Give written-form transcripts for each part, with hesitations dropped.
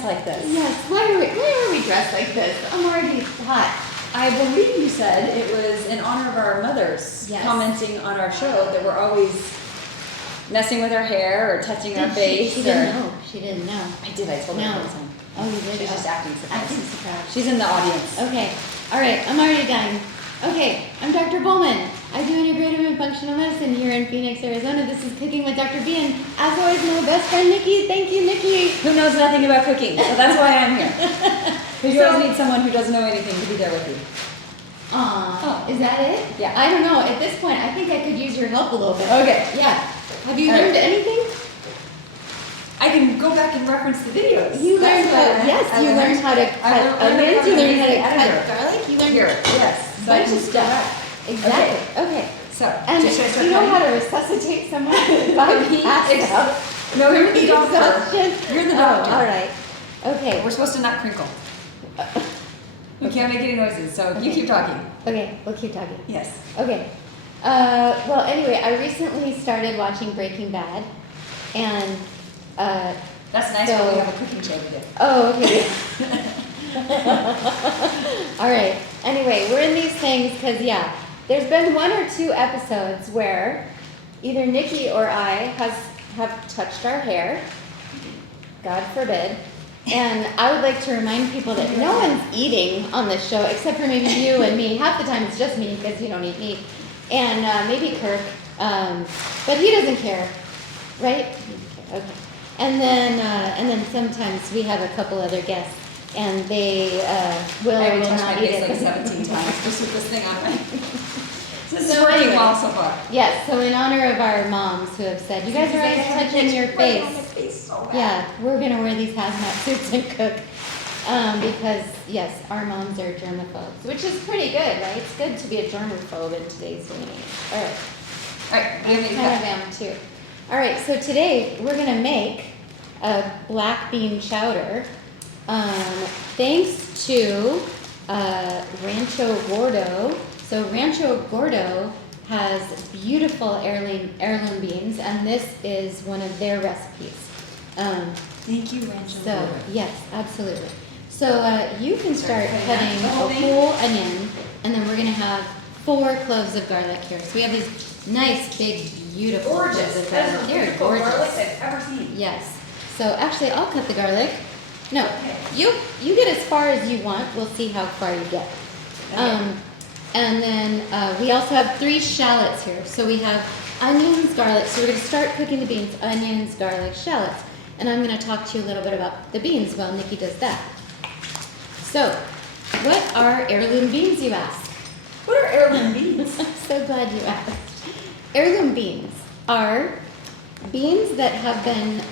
dressed like this? Yes. Why are we dressed like this? I'm already hot. I believe you said it was in honor of our mothers commenting on our show that we're always messing with our hair or touching our face. She didn't know. She didn't know. I did. I told her all the time. Oh, you did? She's just acting surprised. Acting surprised. She's in the audience. Okay. All right. I'm already done. Okay. I'm Dr. Bollmann. I do integrative and functional medicine here in Phoenix, Arizona. This is Cooking with Dr. B. And as always, my best friend, Nikki. Thank you, Nikki. Who knows nothing about cooking, so that's why I'm here. Because you always need someone who doesn't know anything to be there with you. Is that it? Yeah. I don't know. At this point, I think I could use your help a little bit. Okay. Yeah. Have you learned anything? I can go back and reference the videos. You learned you learned how to cut onions, you learned how to cut garlic, you learned yes. a bunch of stuff. Exactly. Okay. So, and you know how to resuscitate someone by passed out? No, you're the doctor. You're the doctor. Oh, all right. Okay. We're supposed to not crinkle. We can't make any noises, so you keep talking. Okay, we'll keep talking. Yes. Okay. Well, anyway, I recently started watching Breaking Bad, and that's nice when we have a cooking show today. Oh, okay. All right. Anyway, we're in these things because, there's been 1 or 2 episodes where either Nikki or I have touched our hair, God forbid, and I would like to remind people that no one's eating on this show except for maybe you and me. Half the time it's just me because you don't eat meat, and maybe Kirk, but he doesn't care, right? Okay. And then sometimes we have a couple other guests, and they will or will not eat it. Like 17 times just with this thing on my. This is working well so far. Yes. So in honor of our moms who have said, you guys are always touching your face. So yeah, we're gonna wear these hazmat suits and cook because yes, our moms are germaphobes, which is pretty good, right? It's good to be a germaphobe in today's day and age. All right. I kind of am too. All right, so today we're going to make a black bean chowder thanks to Rancho Gordo. So Rancho Gordo has beautiful heirloom beans, and this is one of their recipes. Thank you, Rancho Gordo. Yes, absolutely. So you can start cutting a whole onion, and then we're going to have 4 cloves of garlic here. So we have these nice, big, beautiful cloves of garlic. They're gorgeous. Garlic I've ever seen. Yes. So actually, I'll cut the garlic. No, you get as far as you want. We'll see how far you get. Okay. And then we also have 3 shallots here. So we have onions, garlic. So we're going to start cooking the beans, onions, garlic, shallots. And I'm going to talk to you a little bit about the beans while Nikki does that. So, what are heirloom beans, you ask? What are heirloom beans? I'm so glad you asked. Heirloom beans are beans that have been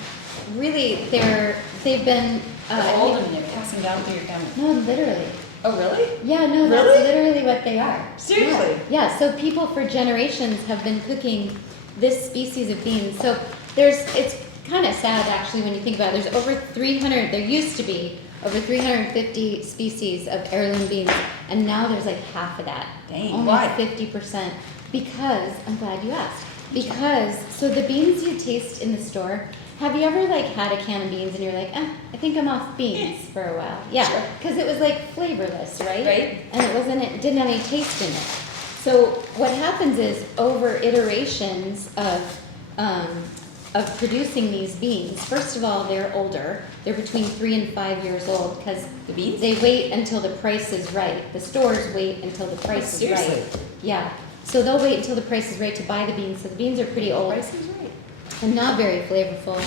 they've been old and they're passing down through your family. No, literally. Oh, really? Yeah, no, that's literally what they are. Seriously? Yeah, so people for generations have been cooking this species of beans. So it's kind of sad actually when you think about it. There's over 300, there used to be over 350 species of heirloom beans, and now there's like half of that. Dang, only why? 50%. Because, I'm glad you asked, because, so the beans you taste in the store, have you ever like had a can of beans and you're like, I think I'm off beans for a while? Yeah, because it was like flavorless, right? Right. And it didn't have any taste in it. So what happens is over iterations of producing these beans, first of all, they're older. They're between 3 and 5 years old because the beans? They wait until the price is right. The stores wait until the price is right. Yeah. So they'll wait until the price is right to buy the beans. So the beans are pretty old. The price is right. And not very flavorful.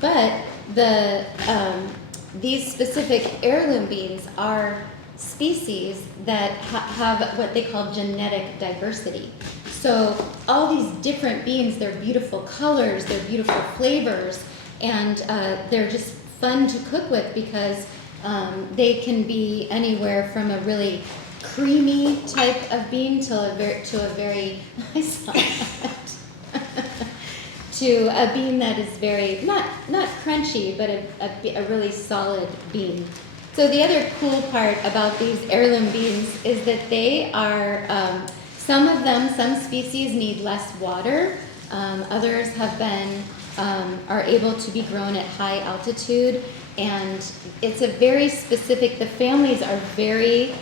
But these specific heirloom beans are species that have what they call genetic diversity. So all these different beans, they're beautiful colors, they're beautiful flavors, and they're just fun to cook with because they can be anywhere from a really creamy type of bean to a very I saw that. To a bean that is very not crunchy, but a really solid bean. So the other cool part about these heirloom beans is that they are some species need less water. Others have been are able to be grown at high altitude, and it's a very specific, the families are very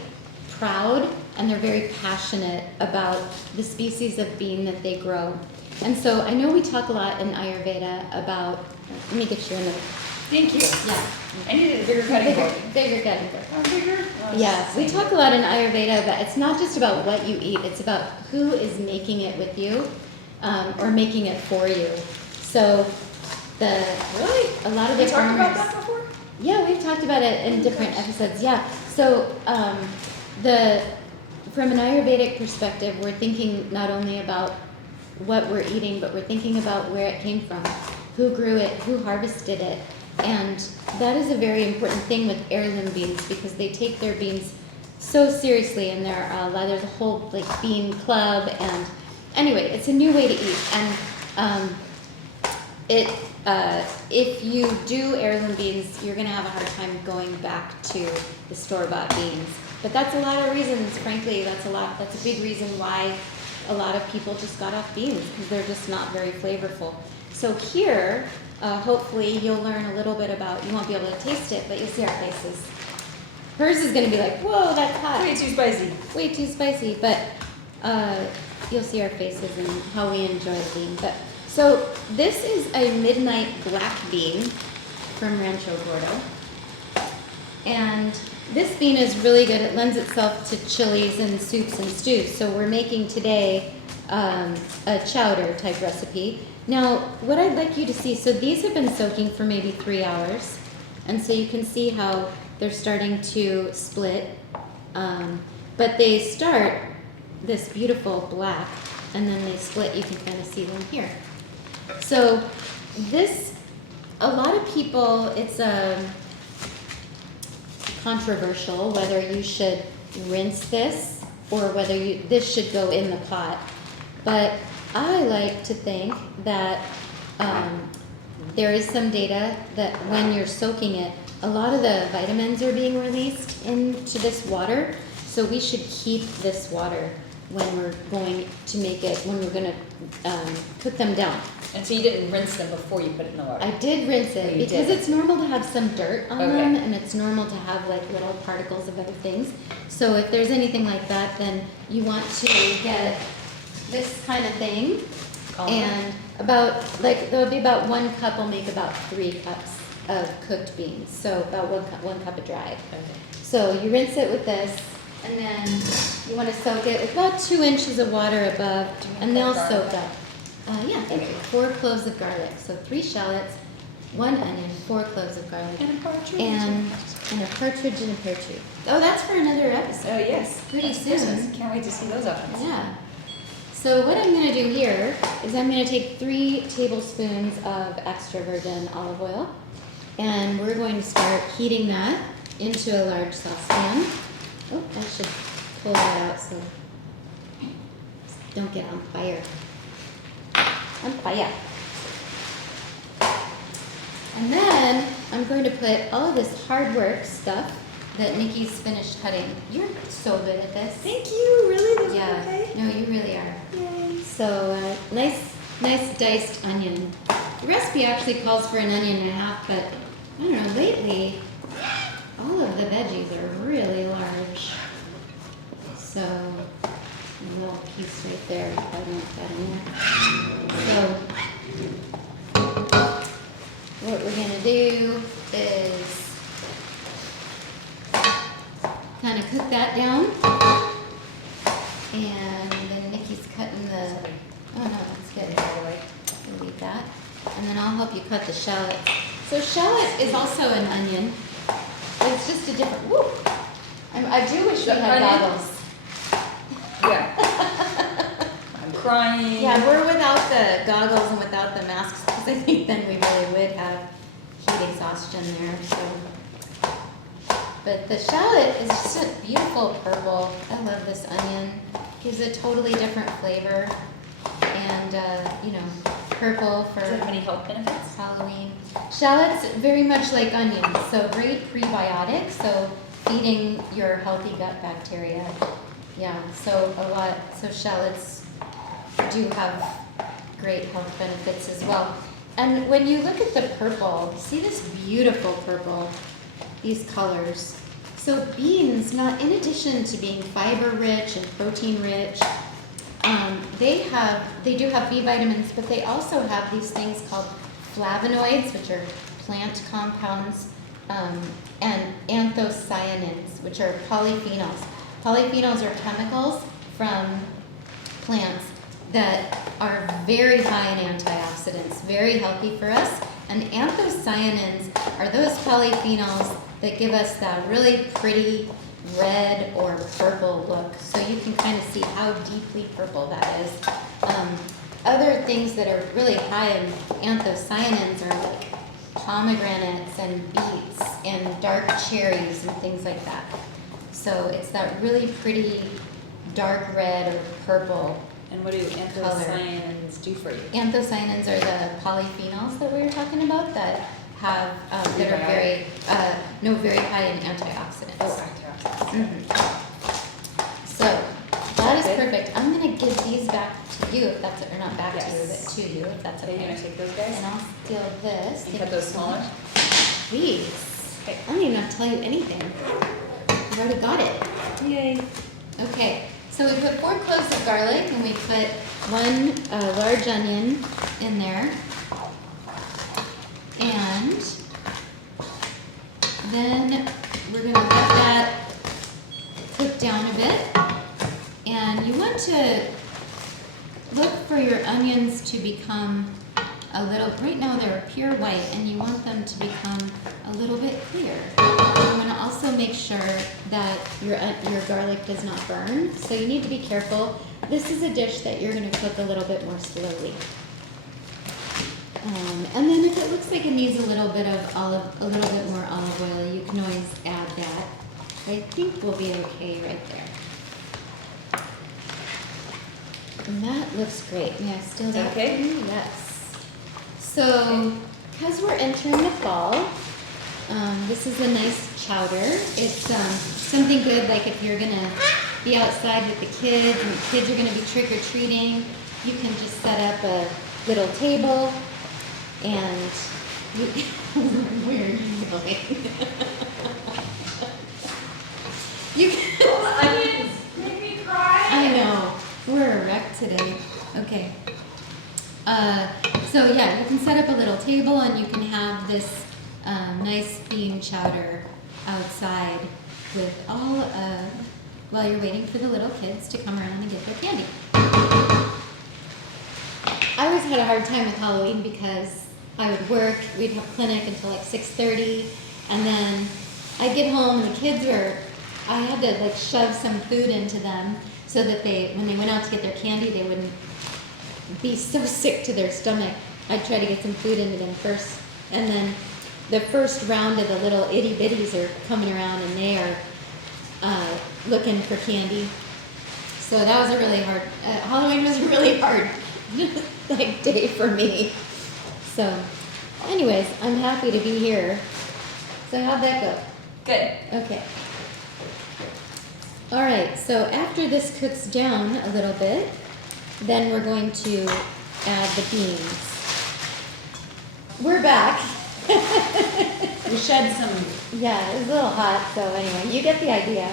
proud and they're very passionate about the species of bean that they grow. And so I know we talk a lot in Ayurveda about, let me get you another. Thank you. Yeah. I needed a bigger cutting board. Bigger cutting board. Oh, bigger? Oh, Yeah, we talk a lot in Ayurveda about, it's not just about what you eat, it's about who is making it with you, or making it for you. So Really? a lot of the We talked farmers. about that before? Yeah, we've talked about it in different episodes. Yeah. So from an Ayurvedic perspective, we're thinking not only about what we're eating, but we're thinking about where it came from, who grew it, who harvested it. And that is a very important thing with heirloom beans, because they take their beans so seriously, and there's a whole like bean club. And anyway, it's a new way to eat. And if you do heirloom beans, you're gonna have a hard time going back to the store-bought beans. But that's a lot of reasons. Frankly, that's a big reason why a lot of people just got off beans, because they're just not very flavorful. So here, hopefully you'll learn a little bit about, you won't be able to taste it, but you'll see our faces. Hers is gonna be like, whoa, that's hot. Way too spicy. Way too spicy, but you'll see our faces and how we enjoy the bean. But so this is a midnight black bean from Rancho Gordo. And this bean is really good. It lends itself to chilies and soups and stews. So we're making today a chowder type recipe. Now, what I'd like you to see, so these have been soaking for maybe 3 hours. And so you can see how they're starting to split. But they start this beautiful black, and then they split. You can kind of see them here. So this, a lot of people, it's controversial whether you should rinse this or whether this should go in the pot. But I like to think that there is some data that when you're soaking it, a lot of the vitamins are being released into this water. So we should keep this water when we're going to make it, when we're going to cook them down. And so you didn't rinse them before you put it in the water? I did rinse it because did. it's normal to have some dirt on them, and it's normal to have like little particles of other things. So if there's anything like that, then you want to get this kind of thing. And about, like, there'll be about 1 cup will make about 3 cups of cooked beans. So about 1 cup of dried. Okay. So you rinse it with this, and then you want to soak it with about 2 inches of water above, and they'll soak up. Yeah, thank you. 4 cloves of garlic. So 3 shallots, 1 onion, 4 cloves of garlic. And a partridge. And a partridge and a pear tree. Oh, that's for another episode. Oh, yes. Pretty That's soon. Christmas. Can't wait to see those ovens. Yeah. So what I'm going to do here is I'm going to take 3 tablespoons of extra virgin olive oil, and we're going to start heating that into a large saucepan. Oh, I should pull that out so don't get on fire. On fire. And then I'm going to put all of this hard work stuff that Nikki's finished cutting. You're so good at this. Thank you. Really? That's Yeah. okay? No, you really are. Yay. So nice diced onion. The recipe actually calls for 1.5 onions, but I don't know, lately all of the veggies are really large. So a little piece right there, if I don't put that in there. So what we're gonna do is kind of cook that down. And then Nikki's cutting the, oh no, that's good. We'll leave that. And then I'll help you cut the shallot. So shallot is also an onion. It's just a different, woo! I do wish we had goggles. Yeah. I'm crying. Yeah, we're without the goggles and without the masks, because I think then we really would have heat exhaustion there. So, but the shallot is just a beautiful purple. I love this onion. Gives a totally different flavor, and you know, purple for Does it have any health benefits? Halloween. Shallots very much like onions, so great prebiotic. So feeding your healthy gut bacteria. Yeah, so shallots do have great health benefits as well. And when you look at the purple, see this beautiful purple, these colors. So beans, not in addition to being fiber rich and protein rich, they do have B vitamins, but they also have these things called flavonoids, which are plant compounds, and anthocyanins, which are polyphenols. Polyphenols are chemicals from plants that are very high in antioxidants, very healthy for us. And anthocyanins are those polyphenols that give us that really pretty red or purple look. So you can kind of see how deeply purple that is. Other things that are really high in anthocyanins are like pomegranates and beets and dark cherries and things like that. So it's that really pretty dark red or purple. And what do anthocyanins do for you? Anthocyanins are the polyphenols that we were talking about that have that are very high in antioxidants. Oh, antioxidants. Mm-hmm. So that is perfect. I'm gonna give these back to you if that's or not back to you, but to you if that's okay. Are you gonna take those guys? And I'll steal this. And cut those smaller? Please. Okay. I don't even have to tell you anything. You already got it. Yay. Okay. So we put 4 cloves of garlic and we put 1 large onion in there. And then we're going to let that cook down a bit. And you want to look for your onions to become a little, right now they're pure white, and you want them to become a little bit clear. You want to also make sure that your garlic does not burn, so you need to be careful. This is a dish that you're going to cook a little bit more slowly. And then if it looks like it needs a little bit more olive oil, you can always add that. I think we'll be okay right there. And that looks great. May I steal that? Okay. From you? Yes. So, because we're entering the fall, this is a nice chowder. It's something good, like if you're gonna be outside with the kids and the kids are gonna be trick-or-treating, you can just set up a little table and you, where are you going? You can, Onions make me cry. I know, we're a wreck today. Okay. So yeah, you can set up a little table and you can have this nice bean chowder outside with all while you're waiting for the little kids to come around and get their candy. I always had a hard time with Halloween because I would work, we'd have clinic until like 6:30, and then I'd get home and the kids I had to like shove some food into them so that when they went out to get their candy, they wouldn't be so sick to their stomach. I'd try to get some food into them first, and then the first round of the little itty bitties are coming around and they are looking for candy. So that was a really hard, Halloween was a really hard like day for me. So anyways, I'm happy to be here. So how'd that go? Good. Okay. All right, so after this cooks down a little bit, then we're going to add the beans. We're back. We shed some. Yeah, it was a little hot, so anyway, you get the idea.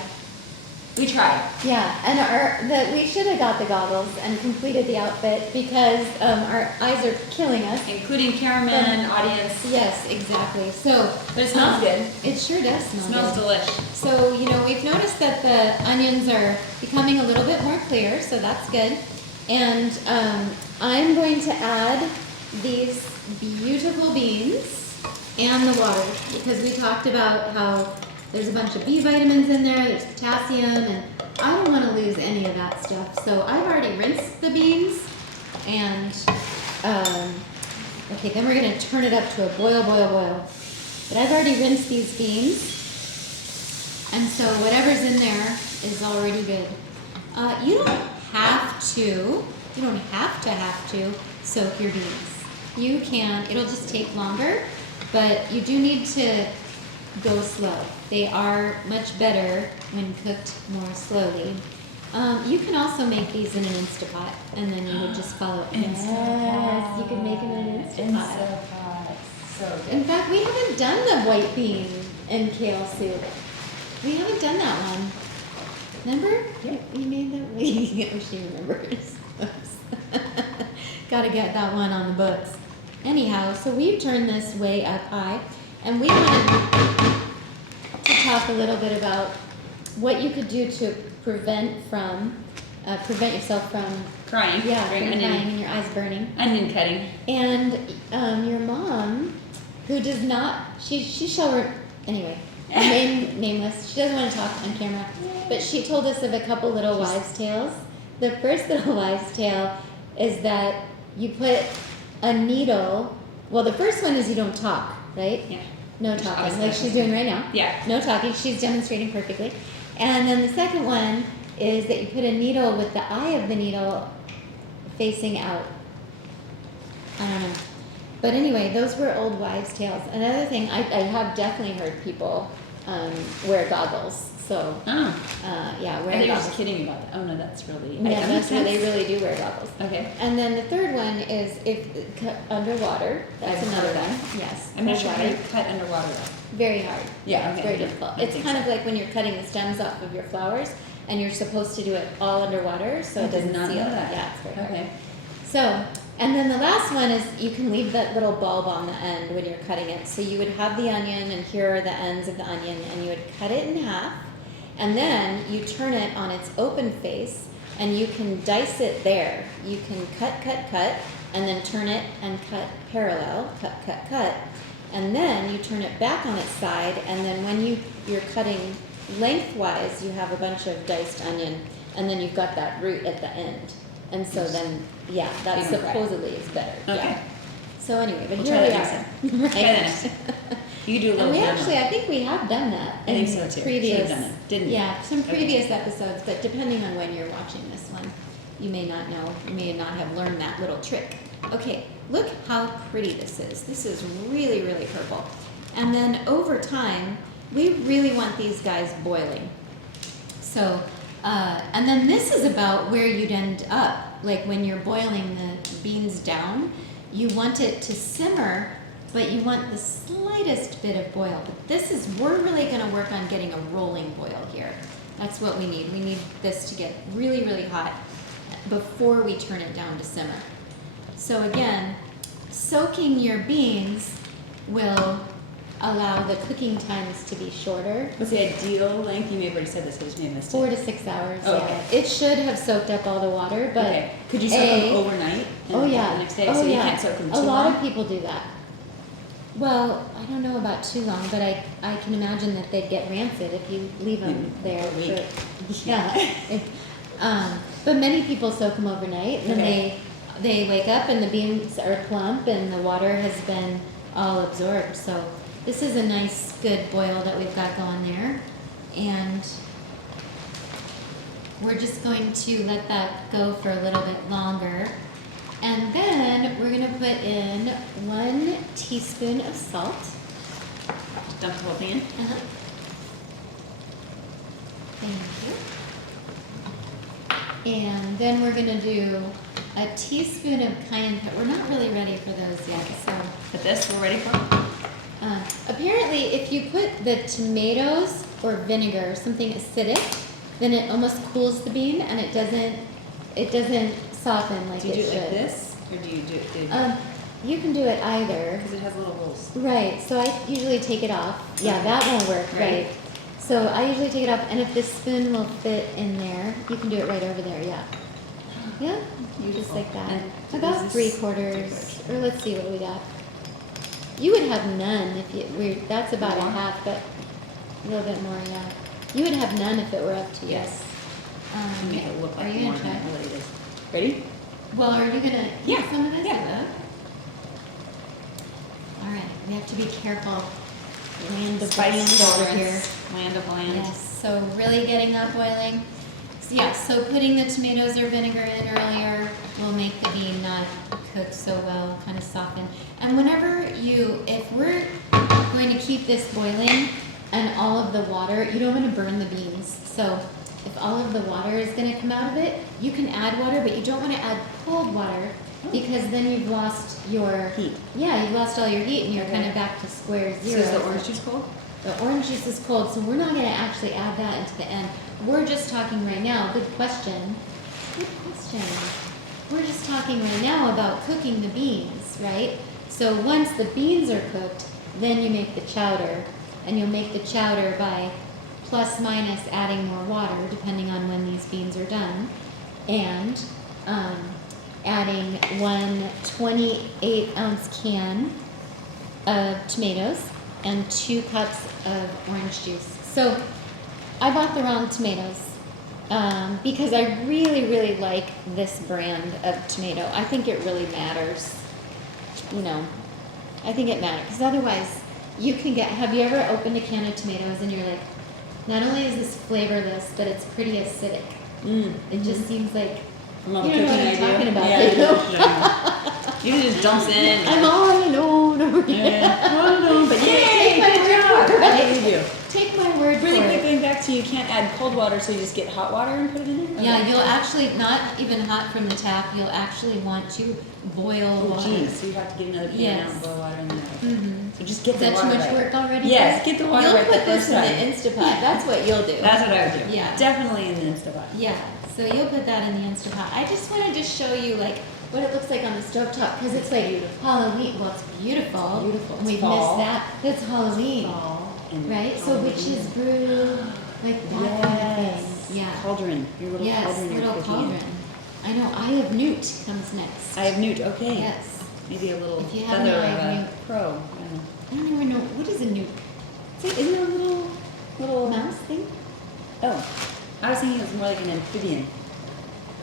We tried. Yeah, and we should have got the goggles and completed the outfit because our eyes are killing us. Including cameraman, audience. Yes, exactly. So, But it smells good. It sure does It smell smells good. delish. So, we've noticed that the onions are becoming a little bit more clear, so that's good. And I'm going to add these beautiful beans and the water because we talked about how there's a bunch of B vitamins in there, there's potassium, and I don't want to lose any of that stuff. So I've already rinsed the beans, and okay, then we're going to turn it up to a boil. But I've already rinsed these beans, and so whatever's in there is already good. You don't have to soak your beans. You can, it'll just take longer, but you do need to go slow. They are much better when cooked more slowly. You can also make these in an Instapot, and then you would just follow. Instapot. Yes, you can make them in an Instapot. Instapot. So good. In fact, we haven't done the white bean and kale soup. We haven't done that one. Remember? Yeah. You made that. Oh, she remembers. Gotta get that one on the books. Anyhow, so we've turned this way up high, and we wanted to talk a little bit about what you could do to prevent yourself from Crying. yeah, During from onion. crying and your eyes burning. Onion cutting. And your mom, who does not, she shall, anyway, nameless, she doesn't want to talk on camera, but she told us of a couple little wives' tales. The first little wives' tale is that you put a needle, well, the first one is you don't talk, right? Yeah. No talking, like she's doing right now. Yeah. No talking, she's demonstrating perfectly. And then the second one is that you put a needle with the eye of the needle facing out. I don't know. But anyway, those were old wives' tales. Another thing, I have definitely heard people wear goggles. So, yeah, I wear think you're goggles. just kidding about that. Oh no, that's really. Yeah, that's where they really do wear goggles. Okay. And then the third one is if cut underwater. That's I've another heard one. that. Yes. I'm not cold sure how water. to cut underwater though. Very hard. Yeah, It's okay. very difficult. I It's think kind so. of like when you're cutting the stems off of your flowers, and you're supposed to do it all underwater, so I it did doesn't not seal. know that. Yeah, it's very hard. Okay. So, and then the last one is you can leave that little bulb on the end when you're cutting it. So you would have the onion, and here are the ends of the onion, and you would cut it in half, and then you turn it on its open face, and you can dice it there. You can cut, and then turn it and cut parallel, cut, and then you turn it back on its side, and then when you're cutting lengthwise, you have a bunch of diced onion, and then you've got that root at the end. And so then, yeah, that Even fry. supposedly is better. Okay. Yeah. So anyway, but We'll here try we that are. next time. Try that next time. You do a little And we demo. actually, I think we have done that. I think in so, too. Should Previous, have done it, didn't we? Yeah, some Okay. previous episodes, but depending on when you're watching this one, you may not know, you may not have learned that little trick. Okay, look how pretty this is. This is really, really purple. And then over time, we really want these guys boiling. So, and then this is about where you'd end up. Like when you're boiling the beans down, you want it to simmer, but you want the slightest bit of boil. But this is, we're really gonna work on getting a rolling boil here. That's what we need. We need this to get really, really hot before we turn it down to simmer. So again, soaking your beans will allow the cooking times to be shorter. What's the ideal length? You may have already said this, I just may have missed 4 it. to 6 hours. Oh, Yeah. okay. It should have soaked up all the water, but Okay. Could you soak them overnight? And oh then yeah, The next day, oh so you yeah. can't soak them too a lot long? of people do that. Well, I don't know about too long, but I can imagine that they'd get rancid if you leave them there a week. for yeah. But many people soak them overnight, and then Okay. they wake up and the beans are plump and the water has been all absorbed. So this is a nice, good boil that we've got going there, and we're just going to let that go for a little bit longer. And then we're gonna put in 1 teaspoon of salt. Dump the whole thing in? Uh-huh. Thank you. And then we're gonna do a teaspoon of cayenne pepper. We're not really ready for those yet, so. But this, we're ready for? Apparently, if you put the tomatoes or vinegar, or something acidic, then it almost cools the bean and it doesn't soften like Do you it do should. it like this? Or do you do it? You can do it either. Because it has little rolls. Right, so I usually take it off. Yeah, that won't work, Right. right. So I usually take it off, and if this spoon will fit in there, you can do it right over there, yeah. Yeah, just Beautiful. like that. And About is this 3/4, or let's see what we got. You would have none if that's about More? a half, but a little bit more, yeah. You would have none if it were up to you. Yes. To make it look Are like you more gonna than try? it really is. Ready? Well, are you gonna Yeah, eat some of this? yeah. All right, we have to be careful. Land of Spice bland over here. tolerance. Land of land. Yes, so really getting that boiling. So yeah, so putting the tomatoes or vinegar in earlier will make the bean not cook so well, kind of soften. And if we're going to keep this boiling and all of the water, you don't want to burn the beans. So if all of the water is going to come out of it, you can add water, but you don't want to add cold water because then you've lost your Heat. Yeah, you've lost all your heat and you're kind of back to square zero. So is the orange juice cold? The orange juice is cold, so we're not going to actually add that into the end. We're just talking right now. Good question. Good question. We're just talking right now about cooking the beans, right? So once the beans are cooked, then you make the chowder, and you'll make the chowder by plus minus adding more water depending on when these beans are done, and adding one 28-ounce can of tomatoes and 2 cups of orange juice. So I bought the wrong tomatoes because I really, really like this brand of tomato. I think it really matters. You know, I think it matters because otherwise you can get, have you ever opened a can of tomatoes and you're like, not only is this flavorless, but it's pretty acidic. It just seems like, you know what I'm talking about. Yeah, you just jumps in. I'm all alone over here. Yeah, all alone, but Take my word for it. Right. You do. Take my word Really for quick, it. going back to you can't add cold water, so you just get hot water and put it in there? Yeah, you'll actually, not even hot from the tap, you'll actually want to boil Oh, water. geez, so you have to get another pan out and boil water in there. So just get Is the that water too much right. work already? Yes, Chris? get the water You'll right the put this first time. in the Instapot. That's what you'll do. That's what I would do. Yeah. Definitely in the Instapot. Yeah, so you'll put that in the Instapot. I just wanted to show you like what it looks like on the stovetop because it's like Halloween. Well, it's beautiful. Beautiful. It's We've fall. missed that. It's Halloween, Fall and right? So witch's brew, like that kind of thing. Yeah. Cauldron. Your little Yes, cauldron. you're little cooking in. cauldron. I know. Eye of Newt comes next. I have newt. Okay. Yes. Maybe a little If you have feather an of eye of a newt. crow. I don't know. I don't even know what is a newt. Isn't it a little Mouse thing? Oh, I was thinking it was more like an amphibian.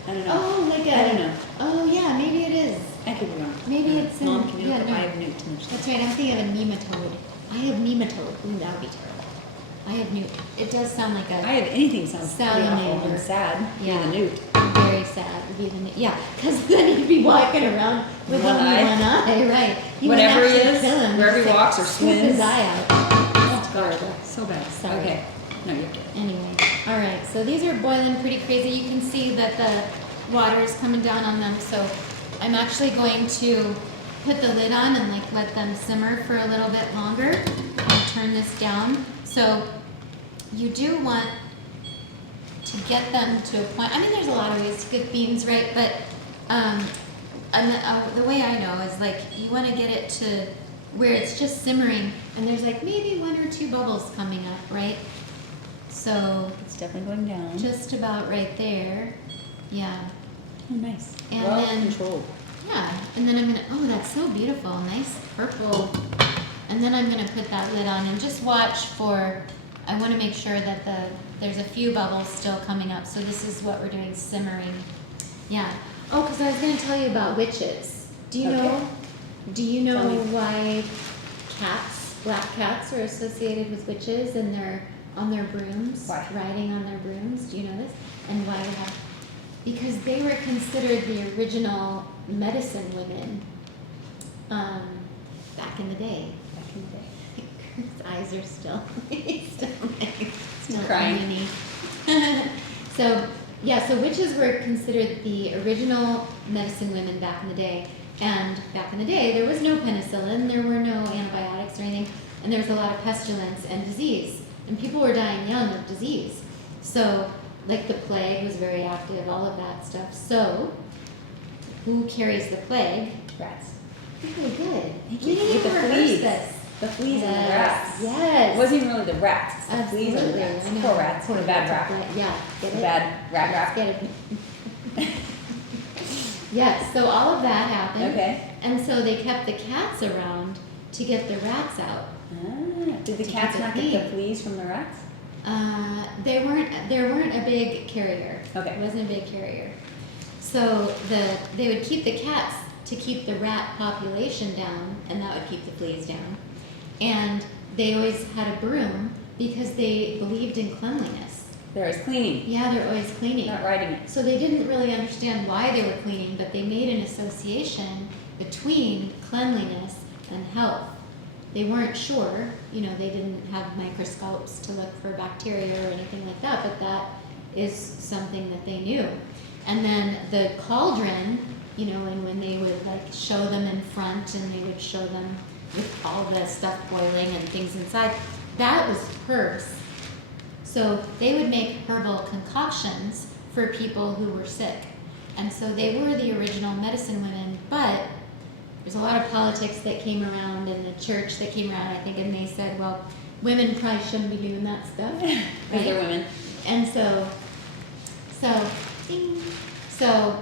I don't know. Oh, like a. I don't know. Oh yeah, maybe it is. I could be wrong. Maybe it's in. Mom, can you yeah, look no. up I have newt? That's right. I'm thinking of a nematode. I have nematode. Ooh, that would be terrible. I have newt. It does sound like I a have anything sounds pretty awful salamander. and sad. Yeah. The newt. very sad. Would be the newt. Yeah, because then he'd be walking around with One only eye. one eye, right? You Whatever wouldn't he actually is, kill him, wherever just he like walks or scoop swims. his eye out. Oh God, so bad. Sorry. Okay. No, you're good. Anyway, all right. So these are boiling pretty crazy. You can see that the water is coming down on them. So I'm actually going to put the lid on and like let them simmer for a little bit longer and turn this down. So you do want to get them to a point. I mean, there's a lot of ways to cook beans, right? But the way I know is like you want to get it to where it's just simmering and there's like maybe 1 or 2 bubbles coming up, right? So It's definitely going down. just about right there. Yeah. Oh, nice. And well then- controlled. Yeah. And then I'm gonna, oh, that's so beautiful. Nice purple. And then I'm gonna put that lid on and just watch for, I wanna make sure that there's a few bubbles still coming up. So this is what we're doing, simmering. Yeah. Oh, because I was gonna tell you about witches. Do you Okay. know Tell me. why black cats are associated with witches and they're on their brooms, Why? riding on their brooms? Do you know this? And why they have? Because they were considered the original medicine women back in the day. Back in the day. His eyes are still, still crying. crying. So yeah, so witches were considered the original medicine women back in the day. And back in the day, there was no penicillin, there were no antibiotics or anything, and there was a lot of pestilence and disease. And people were dying young of disease. So, like the plague was very active, all of that stuff. So, who carries the plague? Rats. Really good. Thank We you. didn't With the even rehearse fleas. this. The fleas and the Yes, rats. yes. It wasn't even really the rats. It's the fleas and the Absolutely, rats. I know. Poor rats. Poor The bad rats. rat. Yeah, get The it? bad rat. Get it? Yes, so all of that happened. Okay. And so they kept the cats around to get the rats out. Ah, did the To cats keep not it get the clean. fleas from the rats? They weren't a big carrier. Okay. It wasn't a big carrier. So they would keep the cats to keep the rat population down, and that would keep the fleas down. And they always had a broom because they believed in cleanliness. They're always cleaning, Yeah, they're always cleaning. not riding it. So they didn't really understand why they were cleaning, but they made an association between cleanliness and health. They weren't sure, they didn't have microscopes to look for bacteria or anything like that, but that is something that they knew. And then the cauldron, you know, and when they would like show them in front and they would show them with all the stuff boiling and things inside, that was herbs. So they would make herbal concoctions for people who were sick. And so they were the original medicine women, but there's a lot of politics that came around and the church that came around, I think, and they said, well, women probably shouldn't be doing that stuff. Because they're women. And so, ding. So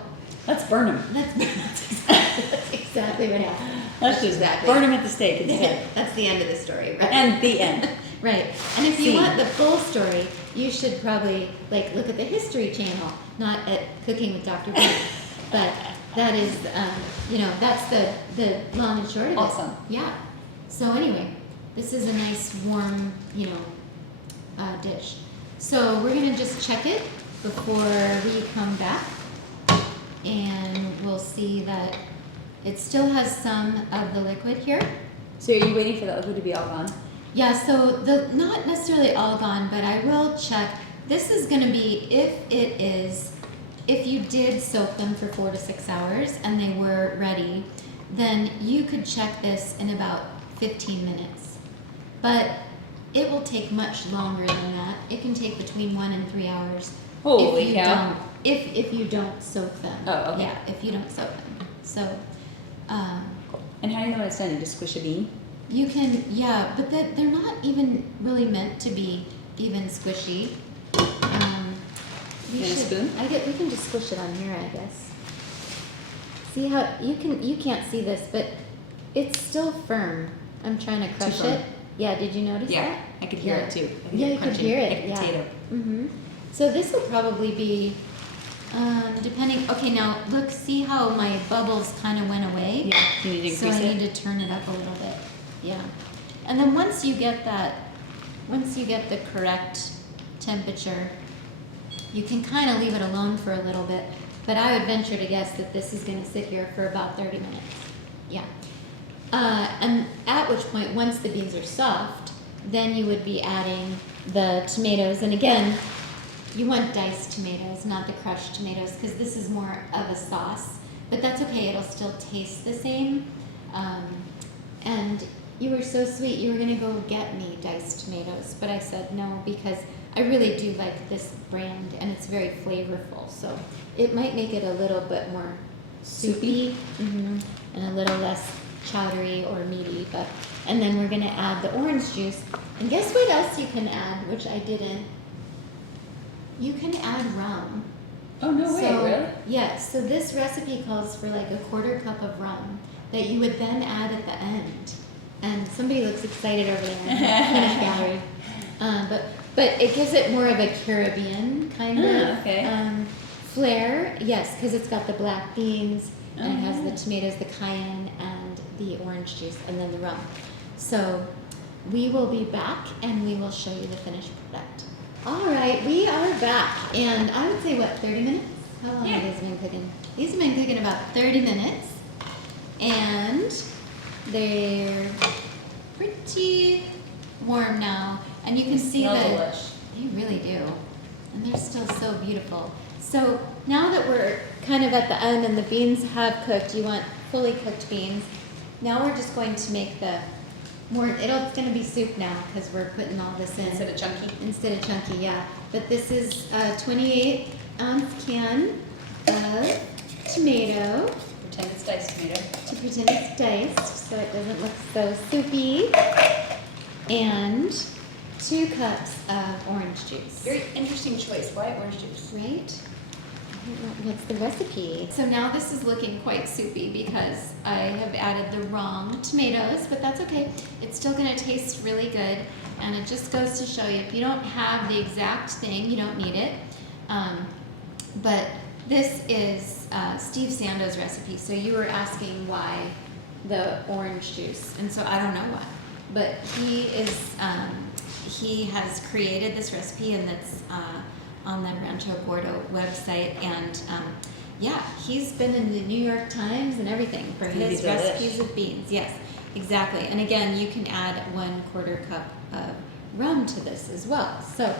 Let's burn them. that's exactly what happened. Let's just burn them at the stake instead. That's the end of the story, right? And the end. Right. And if you want the full story, you should probably like look at the History Channel, not at Cooking with Dr. B. But that is, you know, that's the long and short of it. Awesome. Yeah. So anyway, this is a nice warm, you know, dish. So we're gonna just check it before we come back, and we'll see that it still has some of the liquid here. So are you waiting for the liquid to be all gone? Yeah, so not necessarily all gone, but I will check. This is going to be if you did soak them for 4 to 6 hours and they were ready, then you could check this in about 15 minutes. But it will take much longer than that. It can take between 1 and 3 hours. Holy cow. If you don't soak them. Oh, okay. Yeah, if you don't soak them. So, And how do you know when it's done? You just squish a bean? you can, yeah, but they're not even really meant to be even squishy. And a spoon? We can just squish it on here, I guess. See how you can't see this, but it's still firm. I'm trying to crush it. Yeah, did you notice that? I could hear it too. Yeah, you could hear it. Like a potato. Mm-hmm. So this will probably be, depending. Okay, now look, see how my bubbles kind of went away. Yeah. You need to So increase I it. need to turn it up a little bit. Yeah. And then once you get the correct temperature, you can kind of leave it alone for a little bit. But I would venture to guess that this is going to sit here for about 30 minutes. Yeah. And at which point, once the beans are soft, then you would be adding the tomatoes. And again, you want diced tomatoes, not the crushed tomatoes, because this is more of a sauce. But that's okay, it'll still taste the same. And you were so sweet, you were going to go get me diced tomatoes. But I said no, because I really do like this brand, and it's very flavorful. So it might make it a little bit more soupy, and a little less chowdery or meaty. And then we're going to add the orange juice. And guess what else you can add, which I didn't? You can add rum. Oh, no way, really? Yes, so this recipe calls for like a 1/4 cup of rum that you would then add at the end. And somebody looks excited over there in the peanut gallery. But it gives it more of a Caribbean kind of flair. Yes, because it's got the black beans, and it has the tomatoes, the cayenne, and the orange juice, and then the rum. So we will be back, and we will show you the finished product. All right, we are back, and I would say, 30 minutes? How long have these been cooking? These have been cooking about 30 minutes, and they're pretty warm now, and you can see that they really do, and they're still so beautiful. So now that we're kind of at the end and the beans have cooked, you want fully cooked beans. Now we're just going to make it's going to be soup now because we're putting all this in. Instead of chunky? Instead of chunky, yeah. But this is a 28-ounce can of tomato. Pretend it's diced tomato. To pretend it's diced so it doesn't look so soupy. And 2 cups of orange juice. Very interesting choice. Why orange juice? Right? What's the recipe? So now this is looking quite soupy because I have added the wrong tomatoes, but that's okay. It's still going to taste really good, and it just goes to show you if you don't have the exact thing, you don't need it. But this is Steve Sando's recipe, so you were asking why the orange juice, and so I don't know why, but he has created this recipe, and that's on the Rancho Gordo website, and he's been in the New York Times and everything for his recipes of beans. Yes, exactly. And again, you can add 1/4 cup of rum to this as well. So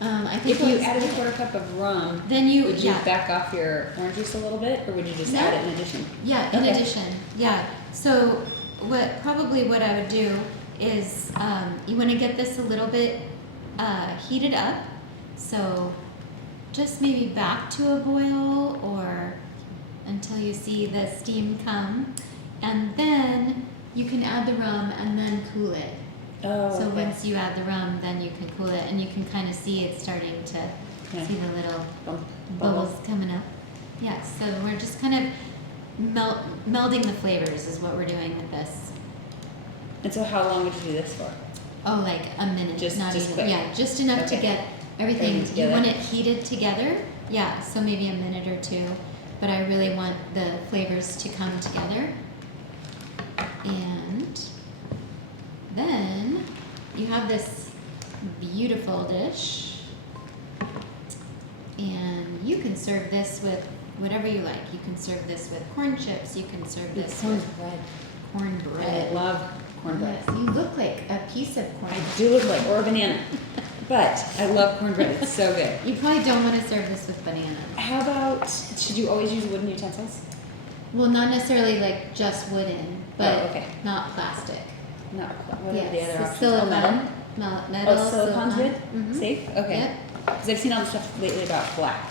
I think If you it was- added a quarter cup of rum, then you would you back off your orange juice a little bit, or would you just add it in addition? Yeah, in Okay. addition. Yeah. So what I would do is you want to get this a little bit heated up. So just maybe back to a boil or until you see the steam come, and then you can add the rum and then cool it. Oh, So okay. once you add the rum, then you can cool it, and you can kind of see it starting to see the little bubbles coming up. Yeah, so we're just kind of melding the flavors is what we're doing with this. And so how long would you do this for? Oh, like a minute, Just not even. quick. Yeah, just enough to Okay. get everything. Everything You together. want it heated together. Yeah, so maybe a minute or two. But I really want the flavors to come together. And then you have this beautiful dish. And you can serve this with whatever you like. You can serve this with corn chips. You can serve this with cornbread. I love cornbread. Yes, you look like a piece of corn. I do look like, or a banana. But I love cornbread. It's so good. You probably don't want to serve this with banana. How about, should you always use wooden utensils? Well, not necessarily like just wooden, but okay. not plastic. No. What are the Yes, other so options? silicone. Oh, Metal, silicone's good? Mhm. Safe? Okay. Yep. Because I've seen all the stuff lately about black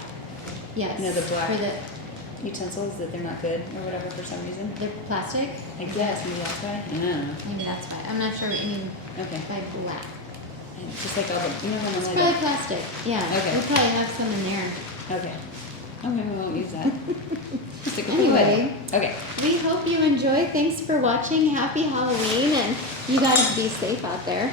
Yes. You know, the black- For the utensils, that they're not good or whatever for some reason. they're plastic. I guess, maybe that's why. I don't know. Maybe that's why. I'm not sure what you mean Okay. by black. And just like all the, you know how It's normally probably plastic. Yeah. Okay. We probably have some in there. Okay. Oh, maybe we won't use that. Stick with Anyway. the okay. We hope you enjoy. Thanks for watching. Happy Halloween, and you guys be safe out there.